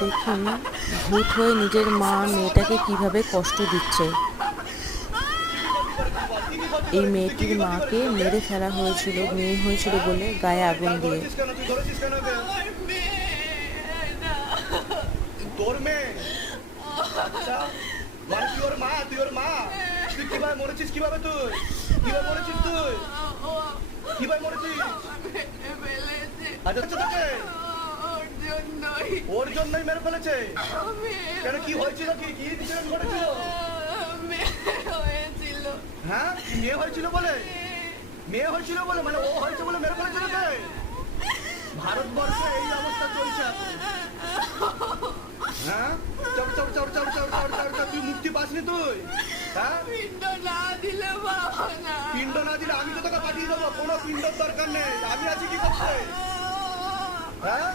দেখুন ভূত হয়ে নিজের মা মেয়েটাকে কিভাবে কষ্ট দিচ্ছে। এই মেয়েটির মাকে মেরে ফেলা হয়েছিল, মেয়ে হয়েছিল বলে গায়ে আগুন দিয়ে। তোর মেয়ে? আচ্ছা, মানে তুই ওর মা? তুই ওর মা? তুই কিভাবে মরেছিস? কিভাবে তুই মরেছিস? তুই কিভাবে মরেছিস? আচ্ছা তোকে ওর জন্যই মেরে ফেলেছে? কেন, কি হয়েছিল? কি কি ইনসিডেন্ট ঘটেছিল? হ্যাঁ, মেয়ে হয়েছিল বলে? মেয়ে হয়েছিল বলে মানে ও হয়েছে বলে মেরে ফেলেছিল? ভারতবর্ষে এই অবস্থা চলছে এখন। হ্যাঁ, তুই মুক্তি পাসনি তুই? হ্যাঁ, পিণ্ড না দিলে বাবা না। পিণ্ড না দিলে আমি তো তোকে পাঠিয়ে দেবো। কোনো পিণ্ডর দরকার নেই, আমি আছি কি করতে? হ্যাঁ।